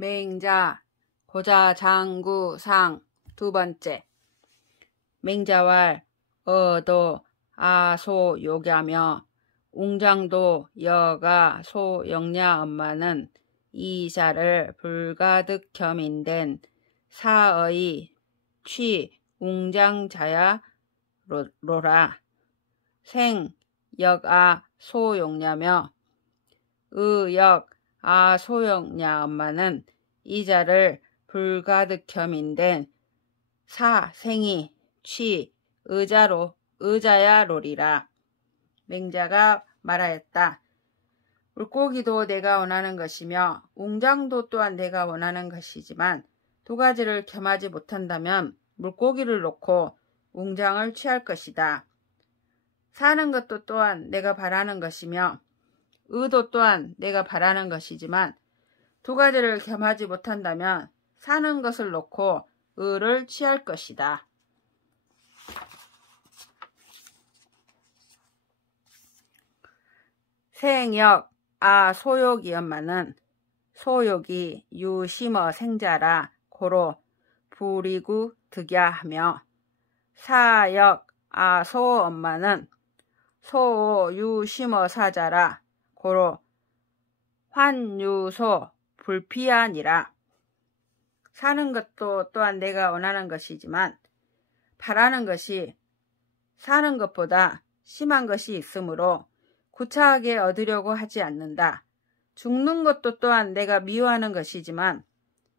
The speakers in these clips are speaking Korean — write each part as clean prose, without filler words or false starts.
맹자, 고자장구상 두 번째. 맹자왈 어도 아소 요가며 웅장도 여가 소영냐 엄마는 이자를 불가득 겸인된 사의 취 웅장자야 로라. 생 역아 소용냐며 의역 아 소용냐 엄마는 이자를 불가득 겸인된 사 생이 취 의자야 롤이라. 맹자가 말하였다. 물고기도 내가 원하는 것이며 웅장도 또한 내가 원하는 것이지만 두 가지를 겸하지 못한다면 물고기를 놓고 웅장을 취할 것이다. 사는 것도 또한 내가 바라는 것이며 의도 또한 내가 바라는 것이지만 두 가지를 겸하지 못한다면 사는 것을 놓고 의를 취할 것이다. 생역 아 소욕이엄마는 소욕이 유심어 생자라 고로 부리구 득야 하며 사역 아 소엄마는 소 유심어 사자라 고로 환유소 불피하니라. 사는 것도 또한 내가 원하는 것이지만 바라는 것이 사는 것보다 심한 것이 있으므로 구차하게 얻으려고 하지 않는다. 죽는 것도 또한 내가 미워하는 것이지만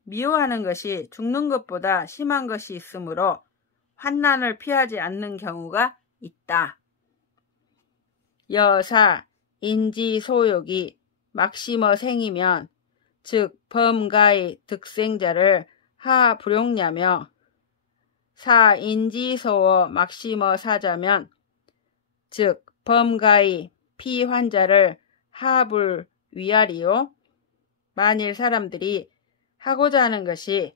미워하는 것이 죽는 것보다 심한 것이 있으므로 환난을 피하지 않는 경우가 있다. 여사 인지소욕이 막심어 생이면 즉 범가의 득생자를 하 불용냐며 사 인지소어 막심어 사자면 즉 범가의 피환자를 하불 위하리요. 만일 사람들이 하고자 하는 것이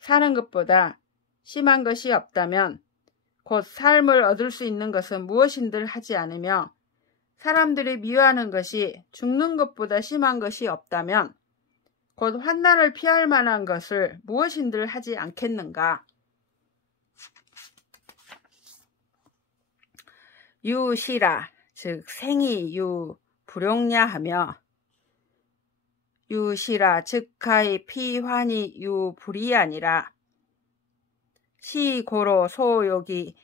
사는 것보다 심한 것이 없다면 곧 삶을 얻을 수 있는 것은 무엇인들 하지 않으며 사람들이 미워하는 것이 죽는 것보다 심한 것이 없다면 곧 환난을 피할 만한 것을 무엇인들 하지 않겠는가. 유시라 즉 생이 유 불용냐 하며 유시라 즉하의 피환이 유 불이 아니라 시고로 소욕이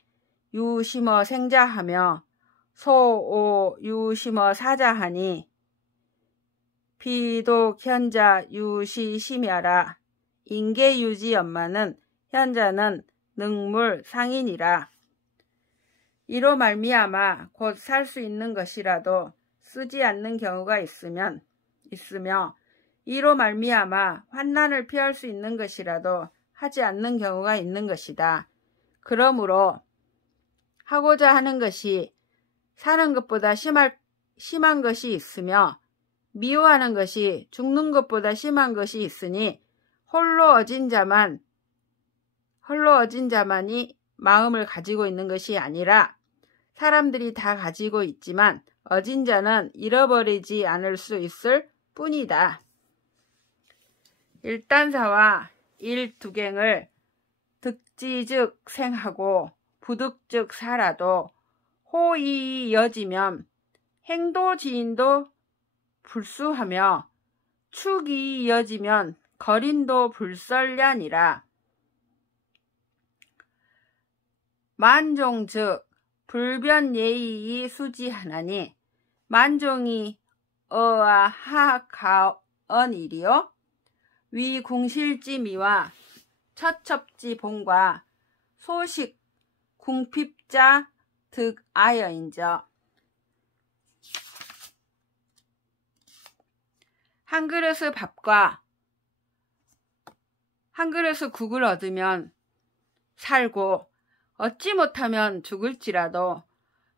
유심어 생자하며 소오 유심어 사자하니 비독 현자 유시심야라. 인계유지 엄마는 현자는 능물 상인이라. 이로 말미암아 곧 살 수 있는 것이라도 쓰지 않는 경우가 있으며 이로 말미암아 환난을 피할 수 있는 것이라도 하지 않는 경우가 있는 것이다. 그러므로 하고자 하는 것이 사는 것보다 심한 것이 있으며 미워하는 것이 죽는 것보다 심한 것이 있으니 홀로 어진 자만이 마음을 가지고 있는 것이 아니라 사람들이 다 가지고 있지만 어진 자는 잃어버리지 않을 수 있을 뿐이다. 일단사와 일두갱을 득지즉 생하고 부득즉 살아도 호의 여지면 행도지인도 불수하며 축이 여지면 거린도 불설냐니라. 만종 즉 불변예의이 수지하나니 만종이 어아 하가언이리요 위 궁실지미와 처첩지 봉과 소식 궁핍자 득아여인저. 한 그릇의 밥과 한 그릇의 국을 얻으면 살고 얻지 못하면 죽을지라도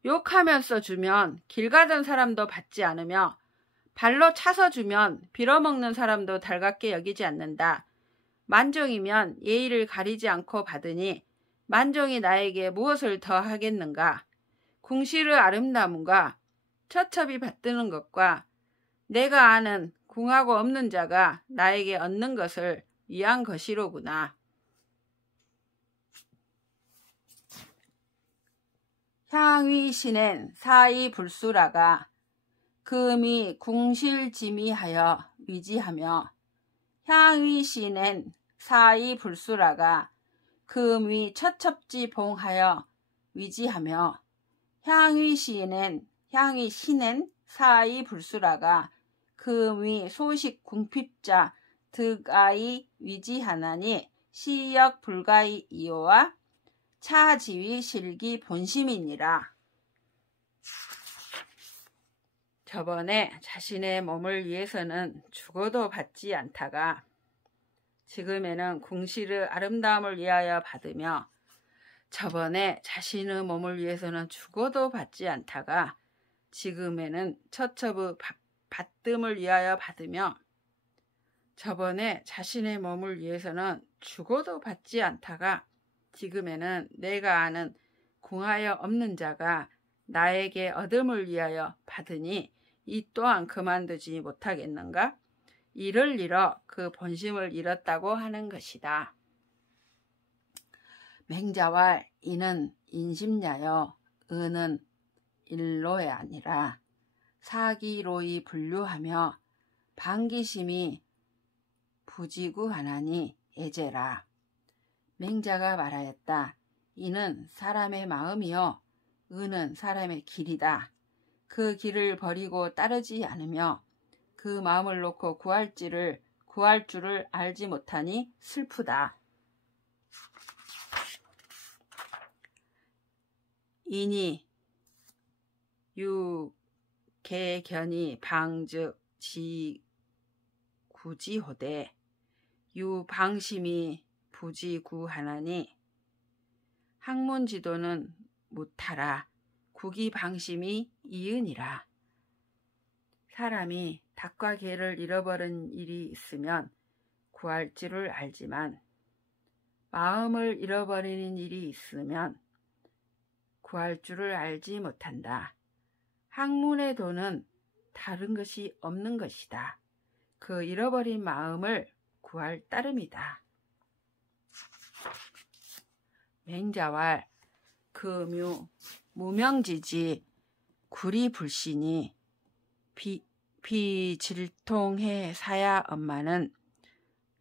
욕하면서 주면 길 가던 사람도 받지 않으며 발로 차서 주면 빌어먹는 사람도 달갑게 여기지 않는다. 만종이면 예의를 가리지 않고 받으니 만종이 나에게 무엇을 더 하겠는가. 궁실의 아름다움과 처첩이 받드는 것과 내가 아는 궁하고 없는 자가 나에게 얻는 것을 위한 것이로구나. 향위신엔 사이불수라가 금이 궁실지미하여 위지하며 향위신엔 사이불수라가 금이 처첩지봉하여 위지하며 향위신엔 사이불수라가 금이 소식 궁핍자 득아이 위지하나니 시역 불가이 이요와 차지위 실기 본심이니라. 저번에 자신의 몸을 위해서는 죽어도 받지 않다가 지금에는 궁실의 아름다움을 위하여 받으며 저번에 자신의 몸을 위해서는 죽어도 받지 않다가 지금에는 처첩의 받듦을 위하여 받으며 저번에 자신의 몸을 위해서는 죽어도 받지 않다가 지금에는 내가 아는 궁하여 없는 자가 나에게 얻음을 위하여 받으니 이 또한 그만두지 못하겠는가? 이를 잃어 그 본심을 잃었다고 하는 것이다. 맹자왈 이는 인심야여 은은 일로에 아니라 사기로이 분류하며 반기심이 부지구하나니 애제라. 맹자가 말하였다. 이는 사람의 마음이요 은은 사람의 길이다. 그 길을 버리고 따르지 않으며 그 마음을 놓고 구할 줄을 알지 못하니 슬프다. 이니 유개견이 방즉 지구지호되 유방심이 부지구하나니 학문지도는 무타라 구기방심이 이으니라. 사람이 닭과 개를 잃어버린 일이 있으면 구할 줄을 알지만 마음을 잃어버리는 일이 있으면 구할 줄을 알지 못한다. 학문의 도는 다른 것이 없는 것이다. 그 잃어버린 마음을 구할 따름이다. 맹자왈 금유 무명지지 구리불신이 비질통해 사야 엄마는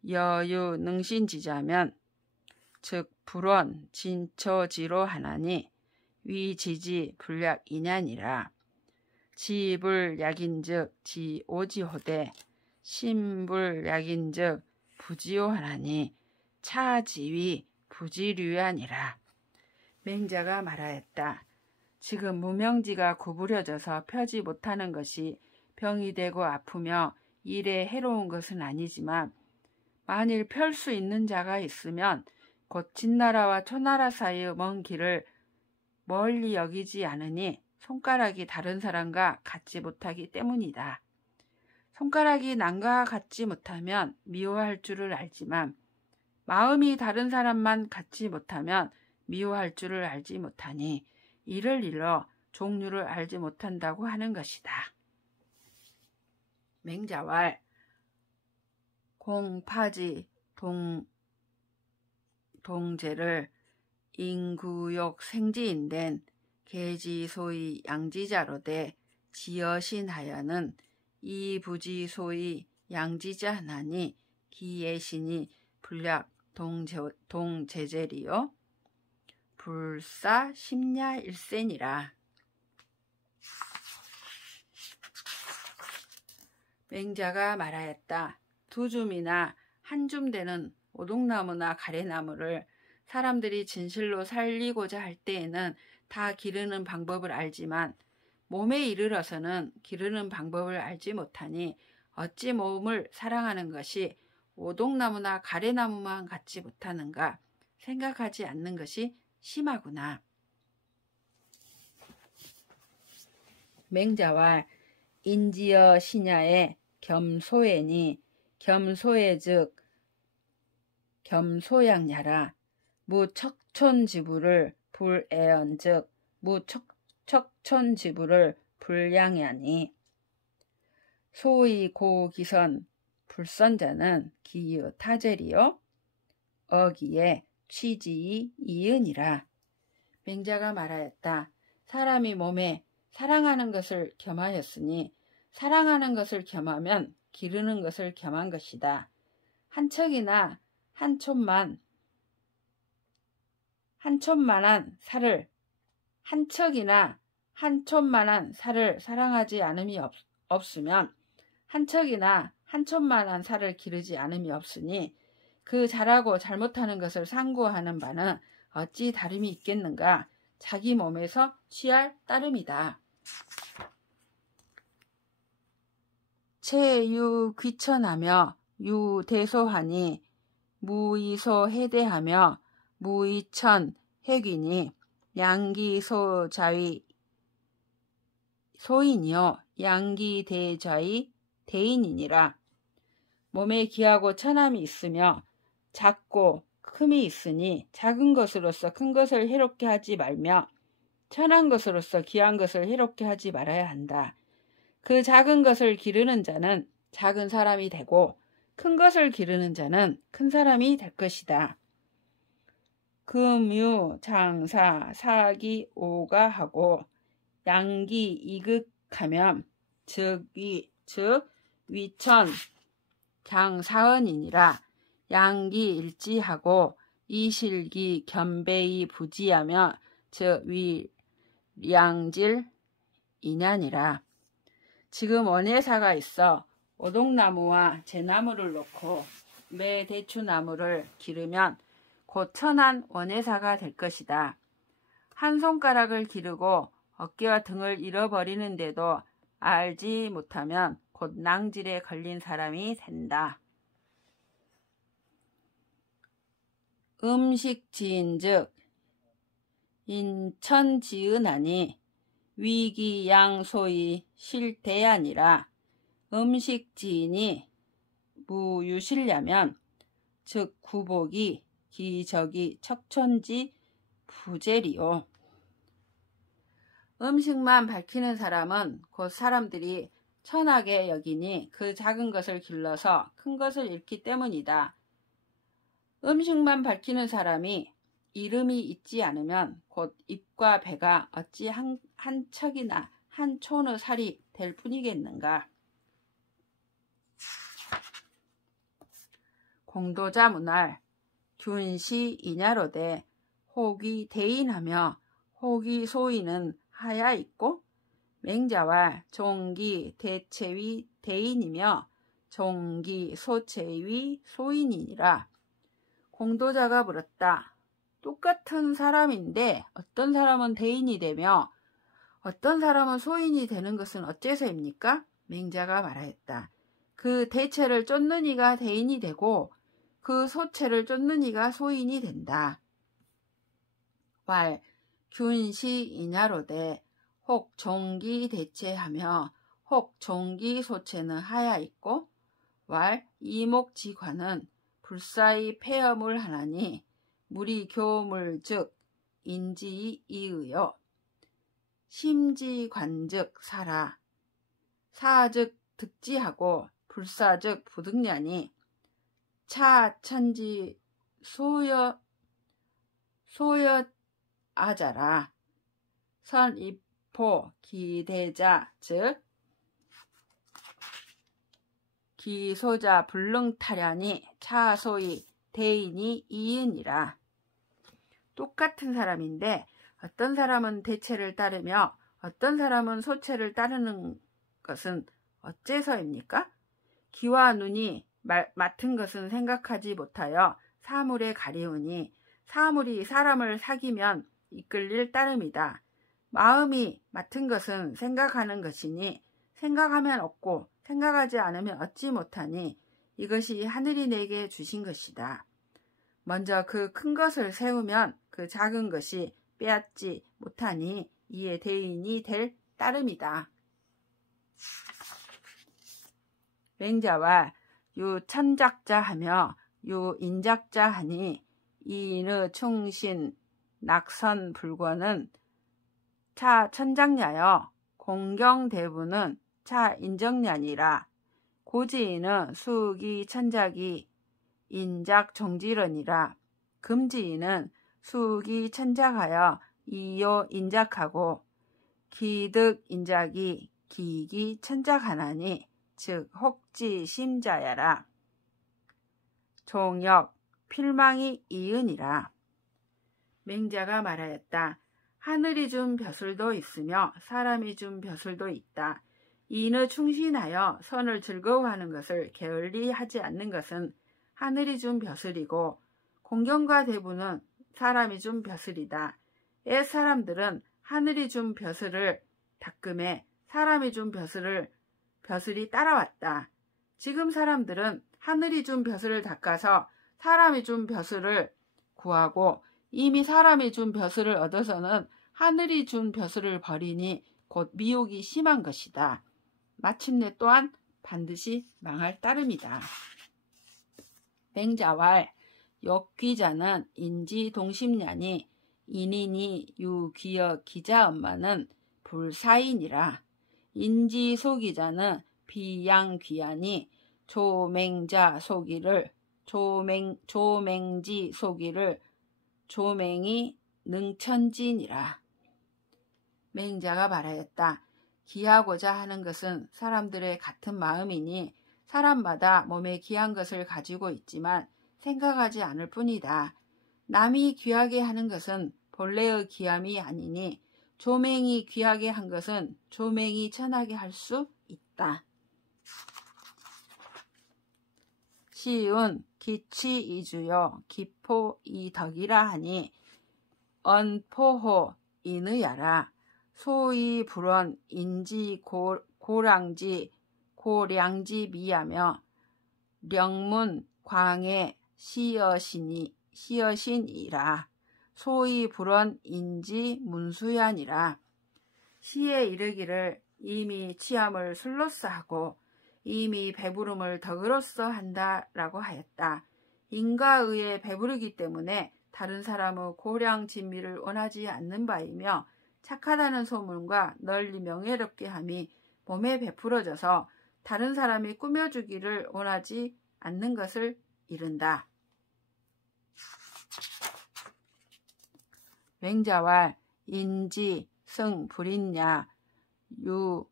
여유 능신지자면 즉 불원 진처지로 하나니 위지지 불약 인연이라. 지불약인즉 지오지호되 신불약인즉 부지오하나니 차지위 부지류야니라. 맹자가 말하였다. 지금 무명지가 구부려져서 펴지 못하는 것이 병이 되고 아프며 일에 해로운 것은 아니지만 만일 펼 수 있는 자가 있으면 곧 진나라와 초나라 사이의 먼 길을 멀리 여기지 않으니 손가락이 다른 사람과 같지 못하기 때문이다. 손가락이 남과 같지 못하면 미워할 줄을 알지만 마음이 다른 사람만 같지 못하면 미워할 줄을 알지 못하니 이를 잃어 종류를 알지 못한다고 하는 것이다. 맹자왈 공파지 동제를 인구욕 생지인된 계지 소위 양지자로되 지여신하여는 이부지 소위 양지자 하나니 기예신이 불약 동제제리요 불사 심야 일센이라. 맹자가 말하였다. 두 줌이나 한 줌 되는 오동나무나 가래나무를 사람들이 진실로 살리고자 할 때에는 다 기르는 방법을 알지만 몸에 이르러서는 기르는 방법을 알지 못하니 어찌 몸을 사랑하는 것이 오동나무나 가래나무만 같지 못하는가 생각하지 않는 것이 심하구나. 맹자와 인지어 신야의 겸소애니 겸소애 즉 겸소양야라. 무척촌지부를 불애언 즉 무척촌지부를 불양야니 소의 고기선 불선자는 기유 타젤이요 어기에 취지이 이은이라. 맹자가 말하였다. 사람이 몸에 사랑하는 것을 겸하였으니 사랑하는 것을 겸하면 기르는 것을 겸한 것이다. 한 척이나 한 촌만한 살을 한 척이나 한 촌만한 살을 사랑하지 않음이 없으면 한 척이나 한 촌만한 살을 기르지 않음이 없으니 그 잘하고 잘못하는 것을 상고하는 바는 어찌 다름이 있겠는가. 자기 몸에서 취할 따름이다. 체유 귀천하며 유대소하니 무이소해대하며 무이천 해귀니 양기소자위 소인이요 양기대자위 대인이니라. 몸에 기하고 천함이 있으며 작고 큼이 있으니 작은 것으로서 큰 것을 해롭게 하지 말며 천한 것으로서 귀한 것을 해롭게 하지 말아야 한다. 그 작은 것을 기르는 자는 작은 사람이 되고 큰 것을 기르는 자는 큰 사람이 될 것이다. 금유 장사 사기 오가하고 양기 이극하면 즉 위천 장사언이니라. 양기 일지하고 이실기 겸배히 부지하며 즉 위량질 이냐니라. 지금 원예사가 있어 오동나무와 제나무를 놓고 매대추나무를 기르면 곧 천한 원예사가 될 것이다. 한 손가락을 기르고 어깨와 등을 잃어버리는데도 알지 못하면 곧 낭질에 걸린 사람이 된다. 음식지인즉 인천지은하니 위기양소의 실대하니라. 음식지인이 무유실려면 즉 구복이 기적이 척천지 부재리요. 음식만 밝히는 사람은 곧 사람들이 천하게 여기니 그 작은 것을 길러서 큰 것을 잃기 때문이다. 음식만 밝히는 사람이 이름이 있지 않으면 곧 입과 배가 어찌 한 척이나 한 촌의 살이 될 뿐이겠는가. 공도자 문할 균시 이냐로되 혹이 대인하며 혹이 소인은 하야 있고 맹자와 종기 대체위 대인이며 종기 소체위 소인이니라. 공도자가 물었다. 똑같은 사람인데 어떤 사람은 대인이 되며 어떤 사람은 소인이 되는 것은 어째서입니까? 맹자가 말하였다. 그 대체를 쫓는 이가 대인이 되고 그 소체를 쫓는 이가 소인이 된다. 왈 균시 이냐로되 혹 종기 대체하며 혹 종기 소체는 하야 있고 왈 이목지관은 불사의 폐허물 하나니 물이 교물 즉 인지 이의요. 심지관즉 사라. 사즉 득지하고 불사즉 부득냐니 차천지 소여아자라. 선입포 기대자 즉 기소자 불능타련이 차소의 대인이 이인이라. 똑같은 사람인데 어떤 사람은 대체를 따르며 어떤 사람은 소체를 따르는 것은 어째서입니까? 귀와 눈이 맡은 것은 생각하지 못하여 사물에 가리우니 사물이 사람을 사귀면 이끌릴 따름이다. 마음이 맡은 것은 생각하는 것이니 생각하면 얻고 생각하지 않으면 얻지 못하니 이것이 하늘이 내게 주신 것이다. 먼저 그 큰 것을 세우면 그 작은 것이 빼앗지 못하니 이에 대인이 될 따름이다. 맹자와 유천작자 하며 유인작자 하니 이인의 충신 낙선 불권은 차 천장야여 공경대부는 차 인정년이라. 고지인은 수기 천작이 인작 정지런이라. 금지인은 수기 천작하여 이요 인작하고 기득 인작이 기기 천작하나니 즉 혹지 심자야라. 종역 필망이 이은이라. 맹자가 말하였다. 하늘이 준 벼슬도 있으며 사람이 준 벼슬도 있다. 이는 충신하여 선을 즐거워하는 것을 게을리하지 않는 것은 하늘이 준 벼슬이고 공경과 대부는 사람이 준 벼슬이다. 옛 사람들은 하늘이 준 벼슬을 닦음에 사람이 준 벼슬이 따라왔다. 지금 사람들은 하늘이 준 벼슬을 닦아서 사람이 준 벼슬을 구하고 이미 사람이 준 벼슬을 얻어서는 하늘이 준 벼슬을 버리니 곧 미혹이 심한 것이다. 마침내 또한 반드시 망할 따름이다. 맹자왈 역귀자는 인지동심냐니 인인이 유귀여 기자엄마는 불사인이라. 인지소기자는 비양귀하니 조맹자 소기를 조맹지 소기를 조맹이 능천진이라. 맹자가 말하였다. 기하고자 하는 것은 사람들의 같은 마음이니 사람마다 몸에 귀한 것을 가지고 있지만 생각하지 않을 뿐이다. 남이 귀하게 하는 것은 본래의 귀함이 아니니 조맹이 귀하게 한 것은 조맹이 천하게 할 수 있다. 시운 기취이주요 기포이덕이라 하니 언포호 인의야라. 소위 불원 인지 고량지 미하며 령문 광해 시여신이라. 소위 불원 인지 문수야니라. 시에 이르기를 이미 취함을 술로써 하고 이미 배부름을 덕으로써 한다라고 하였다. 인과 의에 배부르기 때문에 다른 사람의 고량 진미를 원하지 않는 바이며 착하다는 소문과 널리 명예롭게 함이 몸에 베풀어져서 다른 사람이 꾸며주기를 원하지 않는 것을 이른다. 맹자왈 인지 승 불인냐 유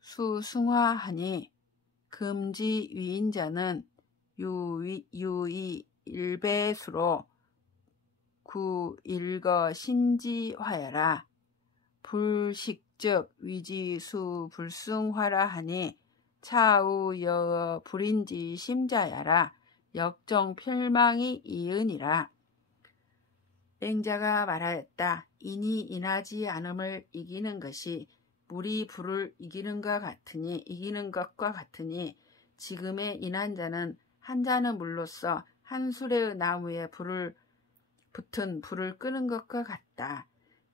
수승화하니 금지 위인자는 유이 일배수로 구일거 신지화야라. 불식즉 위지수 불승화라 하니 차우여 불인지 심자야라. 역정 필망이 이은이라. 맹자가 말하였다. 인이 인하지 않음을 이기는 것이 물이 불을 이기는 것과 같으니 지금의 인한 자는 한 자는 물로써 한 수레의 나무에 붙은 불을 끄는 것과 같다.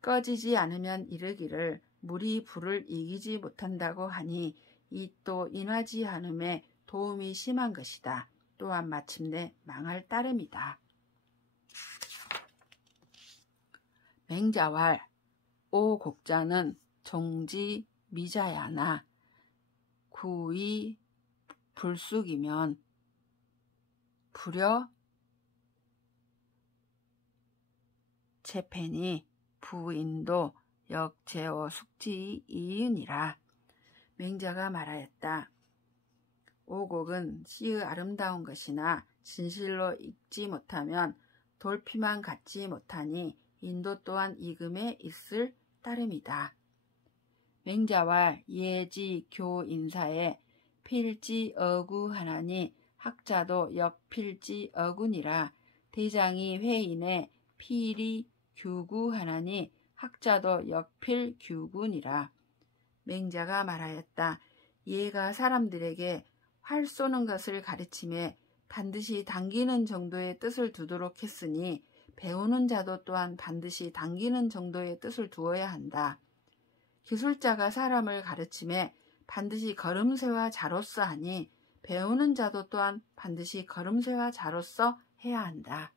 꺼지지 않으면 이르기를 물이 불을 이기지 못한다고 하니 이 또 인하지 않음에 도움이 심한 것이다. 또한 마침내 망할 따름이다. 맹자왈 오곡자는 종지 미자야나 구이 불쑥이면 불여 체패니 부인도 역제오 숙지 이윤이라. 맹자가 말하였다. 오곡은 시의 아름다운 것이나 진실로 읽지 못하면 돌피만 갖지 못하니 인도 또한 이금에 있을 따름이다. 맹자와 예지 교인사에 필지 어구하나니 학자도 역필지 어군이라. 대장이 회인에 필이 규구하나니 학자도 역필 규군이라. 맹자가 말하였다. 예가 사람들에게 활 쏘는 것을 가르침에 반드시 당기는 정도의 뜻을 두도록 했으니 배우는 자도 또한 반드시 당기는 정도의 뜻을 두어야 한다. 기술자가 사람을 가르침에 반드시 걸음새와 자로써 하니 배우는 자도 또한 반드시 걸음새와 자로써 해야 한다.